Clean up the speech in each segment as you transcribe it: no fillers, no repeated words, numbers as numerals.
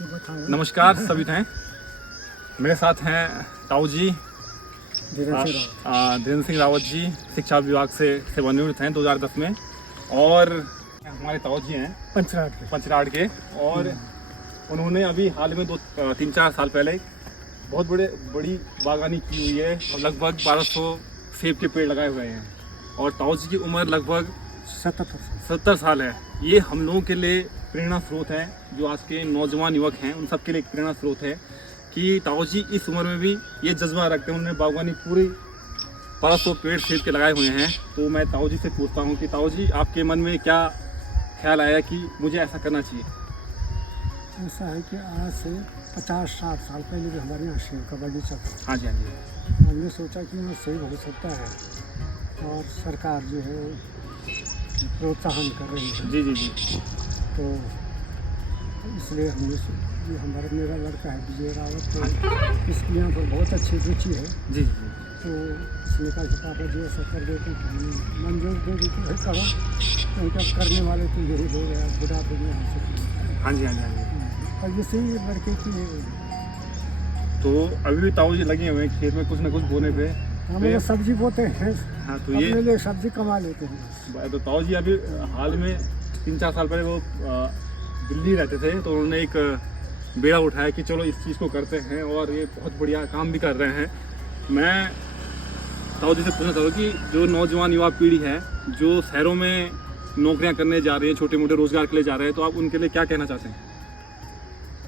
नमस्कार सभी हैं, मेरे साथ हैं ताऊ जी धीरेन्द्र सिंह रावत जी, शिक्षा विभाग से सेवानिवृत्त हैं 2010 में। और हमारे ताऊ जी हैं पंचराड़ के और उन्होंने अभी हाल में 3-4 साल पहले बहुत बड़ी बागानी की हुई है और लगभग 1200 सेब के पेड़ लगाए हुए हैं। और ताऊ जी की उम्र लगभग 70 साल है। ये हम लोगों के लिए प्रेरणा स्रोत है, जो आज के नौजवान युवक हैं उन सब के लिए एक प्रेरणा स्रोत है कि ताऊ जी इस उम्र में भी ये जज्बा रखते हैं। उन्होंने बागवानी पूरी 1200 पेड़ सेब के लगाए हुए हैं। तो मैं ताऊ जी से पूछता हूँ कि ताऊ जी आपके मन में क्या ख्याल आया कि मुझे ऐसा करना चाहिए? ऐसा है कि आज से 50-60 साल पहले भी हमारे यहाँ सेब का बगीचा था। हाँ जी, हाँ जी। हमने सोचा कि यहाँ सेब हो सकता है और सरकार जो है प्रोत्साहन कर रही है। जी जी जी। तो इसलिए हमने ये मेरा लड़का है विजय रावत, तो इसकी यहाँ पर बहुत अच्छी रुचि है। जी जी। तो इसने कहा कि पापा जी ऐसा कर देते तो हमने मंजूर दे दी। तो कहा क्योंकि अब करने वाले तो यही लोग हैं, बुढ़ापे में हम सकते। हाँ जी, हाँ जी, हाँ जी। और इसी लड़के की तो अभी भी ताऊ जी लगे हुए हैं खेत में कुछ ना कुछ बोने पे। हम लोग सब्जी बोते हैं। हाँ, तो अपने लिए सब्जी कमा लेते हैं। तो ताऊ जी अभी हाल में 3-4 साल पहले वो दिल्ली रहते थे, तो उन्होंने एक बेड़ा उठाया कि चलो इस चीज़ को करते हैं और ये बहुत बढ़िया काम भी कर रहे हैं। मैं ताऊ जी से पूछना चाहूँ कि जो नौजवान युवा पीढ़ी है जो शहरों में नौकरियां करने जा रही है, छोटे मोटे रोजगार के लिए जा रहे हैं, तो आप उनके लिए क्या कहना चाहते हैं?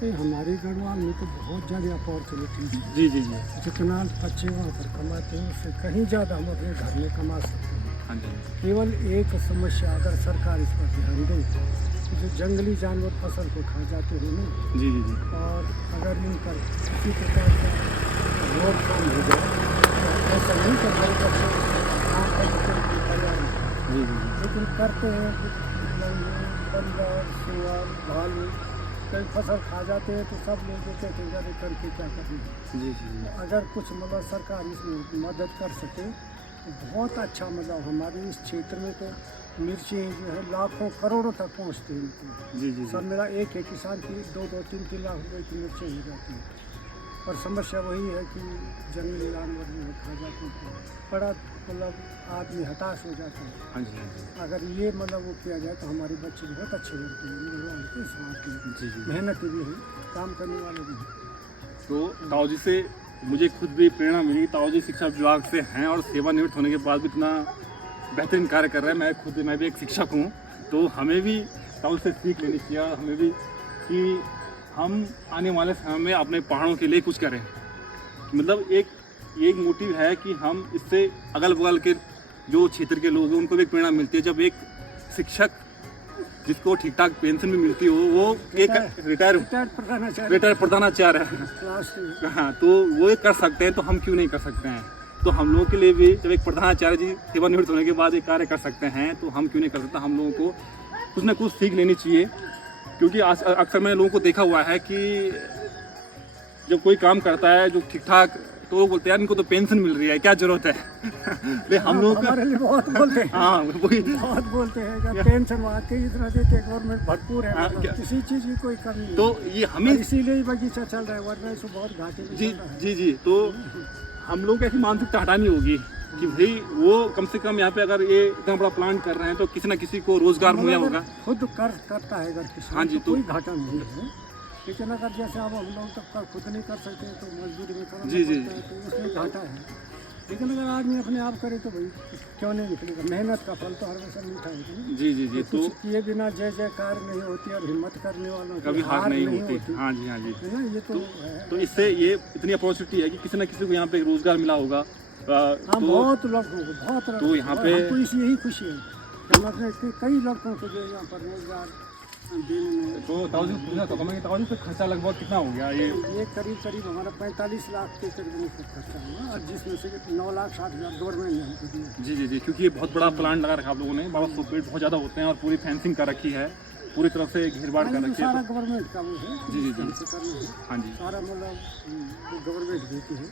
हमारी गढ़वाल में तो बहुत ज़्यादा अपॉर्चुनिटी है। जी जी जी। जितना बच्चे वहाँ पर कमाते हैं उससे कहीं ज़्यादा हम अपने घर में कमा सकते हैं। हाँ जी। केवल एक समस्या, अगर सरकार इस पर ध्यान दे, जो जंगली जानवर फसल को खा जाते हैं ना, जी जी जी, और अगर इन पर किसी प्रकार का रोकथाम हो जाए, तो ऐसा नहीं कर रहे काम करते जी जी, लेकिन करते हैं। बंदर, सुअर, भालू कई फसल खा जाते हैं, तो सब लोग कहते हैं अरे करके क्या करना। जी जी। अगर कुछ मतलब सरकार इसमें मदद कर सके तो बहुत अच्छा। मतलब हमारे इस क्षेत्र में तो मिर्ची जो है लाखों करोड़ों तक पहुंचती है। जी जी। सब मेरा एक किसान की 2-3 लाख रुपए की मिर्ची हो जाती है। और समस्या वही है कि जंगली जानवर जो है खा जाते हैं, बड़ा मतलब आदमी हताश हो जाता है। हाँ जी, हाँ जी। अगर ये मतलब वो किया जाए तो हमारे बच्चे बहुत अच्छे बनते हैं। भगवान के साथ जी जी। मेहनत भी है, काम करने वाले भी हैं। तो ताऊ जी से मुझे खुद भी प्रेरणा मिली। ताऊ जी शिक्षा विभाग से हैं और सेवानिवृत्त होने के बाद भी इतना बेहतरीन कार्य कर रहे हैं। मैं भी एक शिक्षक हूँ, तो हमें भी ताऊ से सीख लेनी चाहिए, और हमें भी कि हम आने वाले समय में अपने पहाड़ों के लिए कुछ करें। मतलब एक मोटिव है कि हम इससे अगल बगल के जो क्षेत्र के लोग हैं उनको भी एक प्रेरणा मिलती है। जब एक शिक्षक जिसको ठीक ठाक पेंशन भी मिलती हो, वो एक रिटायर प्रधानाचार्य है, हाँ, तो वो ये कर सकते हैं, तो हम क्यों नहीं कर सकते हैं? तो हम लोगों के लिए भी जब एक प्रधानाचार्य जी सेवानिवृत्त होने के बाद एक कार्य कर सकते हैं, तो हम क्यों नहीं कर सकते? हम लोगों को कुछ ना कुछ सीख लेनी चाहिए। क्योंकि अक्सर मैंने लोगों को देखा हुआ है कि जब कोई काम करता है जो ठीक ठाक, तो वो बोलते हैं यार इनको तो पेंशन मिल रही है, क्या जरूरत है? हम लोग हमारे लिए बहुत बोलते हैं। हाँ, वही बहुत बोलते हैं कि पेंशन वाकई इतना देते हैं, गवर्नमेंट भरपूर है, मतलब किसी चीज़ की कोई कमी नहीं। तो ये हमें इसीलिए ही बगीचा चल रहा है, वरना इसको बहुत घाटे में जी चल रहा है। जी जी। तो हम लोग ऐसी मानसिकता हटानी होगी कि भाई वो कम से कम यहाँ पे अगर ये इतना बड़ा प्लांट कर रहे हैं तो किसी न किसी को रोजगार मुहैया होगा। खुद करता है अगर किसान, हाँ जी, तो कोई घाटा नहीं है। लेकिन अगर जैसे अब हम लोग तब खुद नहीं कर सकते तो मजदूरी में करना जी जी पड़ता है, तो उसमें घाटा है। लेकिन अगर आदमी अपने आप करे तो भाई क्यों नहीं निकलेगा? मेहनत का फल तो हमेशा मीठा होता है। जी जी जी। तो कुछ किए बिना जय जयकार नहीं होती, और हिम्मत करने वालों की कभी हार नहीं होती। हाँ जी, हाँ जी। है ना, ये तो है। तो इससे ये इतनी अपॉर्चुनिटी है कि किसी न किसी को यहाँ पे रोजगार मिला होगा। हाँ, बहुत लोगों को, बहुत तो यहाँ पे हमको यही खुशी है कि हम अपने कई लोगों को जो यहाँ पर रोजगार देने में। तो ताऊ जी पूछना चाहता हूँ, ताऊ जी पे खर्चा लगभग कितना हो गया? ये करीब हमारा 45 लाख के करीब खर्चा हुआ, और जिसमें से 9,60,000 गवर्नमेंट ने हमको दिया। जी जी जी। क्योंकि ये बहुत बड़ा प्लांट लगा रखा आप लोगों ने, 1200 पेड़ बहुत ज़्यादा होते हैं, और पूरी फेंसिंग कर रखी है, पूरी तरफ से घेर बाड़ कर रखी है। सारा गवर्नमेंट का वो है। जी जी जी। करना है। हाँ जी। सारा मतलब गवर्नमेंट देती है,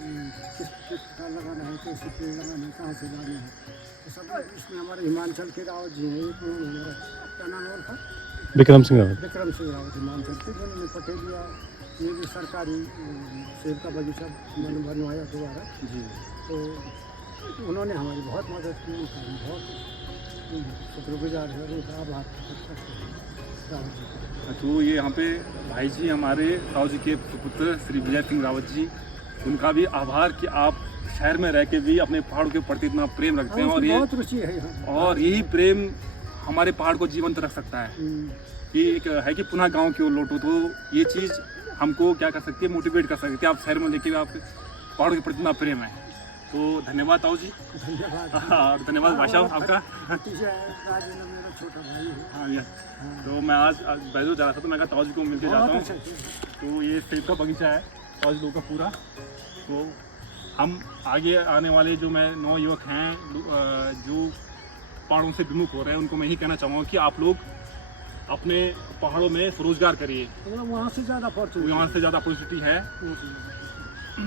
किस प्रकार लगाना है, कैसे पेड़ लगाना है, कहाँ से लाना है, तो सब इसमें हमारे हिमाचल के रावत जी हैं। एक हमारा क्या नाम और था, विक्रम सिंह रावत। विक्रम सिंह रावत नाम से फिर उन्होंने पटेलिया ये भी सरकारी सेब का बगीचा मैंने बनवाया दोबारा। जी। तो उन्होंने हमारी बहुत मदद की, उनका हम बहुत शुक्रगुजार है और उनका आभार प्रकट करते हैं रावत जी का। तो ये यहाँ पे भाई जी हमारे ताऊ जी के पुत्र श्री विजय सिंह रावत जी, उनका भी आभार कि आप शहर में रह के भी अपने पहाड़ों के प्रति इतना प्रेम रखते हैं और ये बहुत रुचि है यहाँ। और यही प्रेम हमारे पहाड़ को जीवंत रख सकता है कि एक है कि पुनः गांव की ओर लौटो। तो ये चीज़ हमको क्या कर सकती है, मोटिवेट कर सकती है। आप शहर में लेके आप पहाड़ों के प्रति इतना प्रेम है। तो धन्यवाद ताऊ जी। धन्यवाद। और धन्यवाद भाई साहब आपका। भतीजा है, राजेंद्र मेरा छोटा भाई है। हाँ भैया। तो मैं आज बैजू जा रहा था तो मैं कहा ताऊ जी को मिलके जाता बहुत हूँ। अच्छा किया। तो ये सेब का बगीचा है ताऊ जी लोगों का पूरा। तो हम आगे आने वाले जो मैं नौयुवक हैं जो पहाड़ों से विमुख हो रहे हैं, उनको मैं यही कहना चाहूँगा कि आप लोग अपने पहाड़ों में स्वरोजगार करिए। वहाँ से ज़्यादा अपॉर्चुनिटी, यहाँ से ज़्यादा अपॉर्चुनिटी है।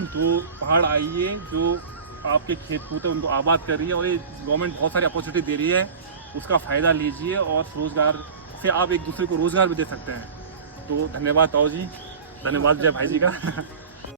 तो पहाड़ आइए, जो आपके खेत कूद है उनको आबाद करिए और ये गवर्नमेंट बहुत सारी अपॉर्चुनिटी दे रही है, उसका फ़ायदा लीजिए और स्वरोजगार से आप एक दूसरे को रोज़गार भी दे सकते हैं। तो धन्यवाद ताऊ जी, धन्यवाद जय भाई जी का।